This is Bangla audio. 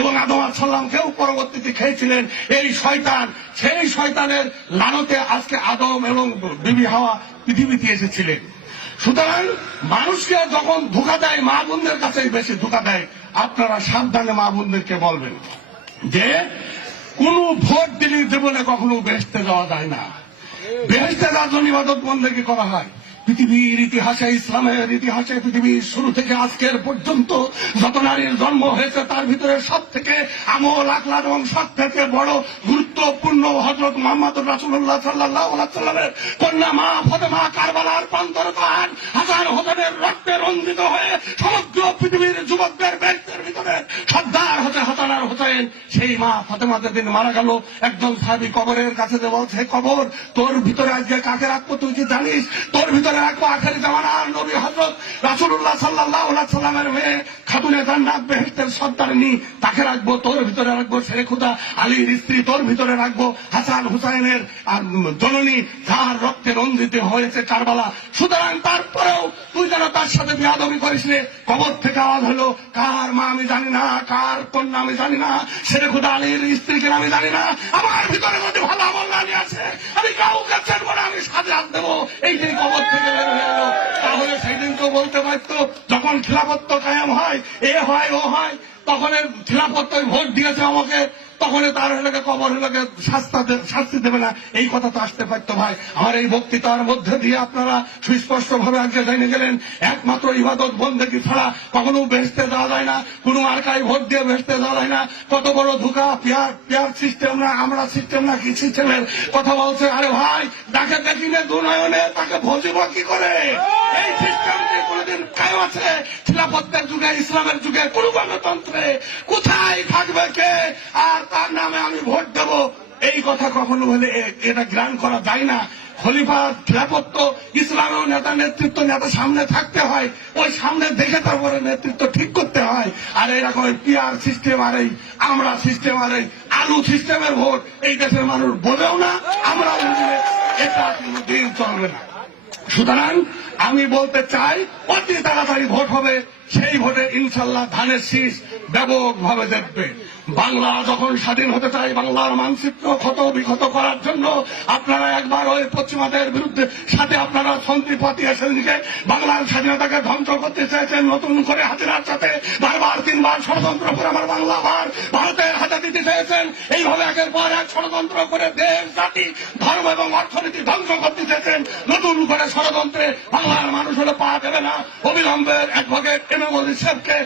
এবং আদম আলাইহিস সালামকেও পরবর্তীতে খেয়েছিলেন এই শয়তান। সেই শয়তানের লানতে আজকে আদম এবং বিবি হাওয়া পৃথিবীতে এসেছিলেন। সুতরাং মানুষকে যখন ধোঁকা দেয়, মা বোনদের কাছেই বেশি ধোঁকা দেয়। আপনারা সাবধানে মা বোনদেরকে বলবেন যে কোন ভোট দিলে জীবনে কখনো বেহেশতে যাওয়া যায় না। বেহেশতে যাওয়ার জন্য ইবাদত বন্দেগী করা হয়। পৃথিবীর ইতিহাসে, ইসলামের ইতিহাসে পৃথিবীর শুরু থেকে আজকের পর্যন্ত যত নারীর জন্ম হয়েছে তার ভিতরে সব থেকে আমল আখলাক এবং সব থেকে বড় গুরুত্বপূর্ণ হযরত মুহাম্মদ রাসূলুল্লাহ সাল্লাল্লাহু আলাইহি সাল্লামের কন্যা মা ফাতেমা কারবালার প্রান্তরতান হাসান হোসেনের রক্তে রঞ্জিত হয়ে সমগ্র পৃথিবীর যুবকদের ব্যক্তির ভিতরে সর্দার হচ্ছে হাসান আর হোসেন। সেই মা ফাতেমা যেদিন মারা গেল, একজন সাহাবী কবরের কাছে যে বলছে, কবর তোর ভিতরে আজকে কাকে রাখবো তুই কি জানিস? তোর ভিতরে রাখবো আখেরি জামানার নবী হযরত রাসূলুল্লাহ সাল্লাল্লাহু আলাইহি সাল্লামের মেয়ে খাতুনে জান্নাত বেহেশতের সর্দারিনী, তাকে রাখবো। তোর ভিতরে রাখবো শেরে খুদা আলীর স্ত্রী, তোর ভিতরে রাখবো হাসান হুসাইনের জননী যার রক্তে রঞ্জিত হয়েছে কারবালা। সুতরাং তারপরেও তুই যেন তার সাথে বিয়াদবি করিস রে। কবর থেকে আওয়াজ হলো, কার মা আমি জানি না, কার কন্যা আমি জানি না, শেরে খুদা আলীর স্ত্রীকে আমি জানি না। আমার ভিতরে যদি ভালো আমল না নিয়ে আসে আমি কাউকে চেনবো না, আমি সাজা দেবো। এইটাই কবর থেকে বের হয়ে এলো। তাহলে সেই দিন তো বলতে পারতো, যখন খিলাফত কায়েম হয়, এ হয় ও হয়, তখন খিলাফত ভোট দিয়েছে আমাকে, তখন তার হলে কবর হলে শাস্তি দেবে না, এই কথা তো আসতে পারতো। ভাই, আমার এই বক্তৃতার মধ্যে দিয়ে আপনারা সুস্পষ্ট ভাবে আজকে জেনে গেলেন, একমাত্র ইবাদত বন্দেগী ছাড়া কখনো বেহেশতে যাওয়া যায় না, কোন মার্কায় ভোট দিয়ে বেহেশতে যাওয়া যায় না। কত বড় ধোঁকা! পেয়ার সিস্টেম না, আমরা সিস্টেম না, কি সিস্টেমের কথা বলছে? আরে ভাই, ডাকে দেখি না দুনয়নে, তাকে ভজিব কি করে? এই সিস্টেম যে কোনদিন কায়েম আছে খিলাফতের যুগে, ইসলামের যুগে, কোন গণতন্ত্রে কোথায় থাকবে কে? আর তার নামে আমি ভোট দেব, এই কথা কখনো হলে এটা গ্রহণ করা যায় না। খলিফা খিলাফত তো ইসলামের নেতৃত্ব নেতা সামনে থাকতে হয়, ওই সামনে দেখে তারপরে নেতৃত্ব ঠিক করতে হয়। আর এরকম পিআর সিস্টেম আর এই আমরা সিস্টেম আর এই আলু সিস্টেমের ভোট এই দেশের মানুষ বোঝেও না, আমরা বুঝবে, এটা কোনদিন চলবে না। সুতরাং আমি বলতে চাই, অতি তাড়াতাড়ি ভোট হবে, সেই ভোটে ইনশাল্লাহ ধানের শীষ ব্যাপকভাবে দেখবে। বাংলা যখন স্বাধীন হতে চাই, বাংলার মানচিত্র ক্ষত বিক্ষত করার জন্য আপনারা একবার ওই পশ্চিমাদের বিরুদ্ধে সাথে আপনারা সন্ধি পাতিয়েছেন, দিকে বাংলার স্বাধীনতাকে ধ্বংস করতে চেয়েছেন, নতুন করে হাসিনার সাথে বারবার 3 বার ষড়যন্ত্র করে আমার বাংলা ভারতের হাতে দিতে চেয়েছেন। এইভাবে একের পর এক ষড়যন্ত্র করে দেশ, জাতি, ধর্ম এবং অর্থনীতি ধ্বংস করতে চেয়েছেন। নতুন করে ষড়যন্ত্রে বাংলার মানুষ হলে পা দেবে না। অবিলম্বে অ্যাডভোকেট এম এ মল্লিক সাহেবকে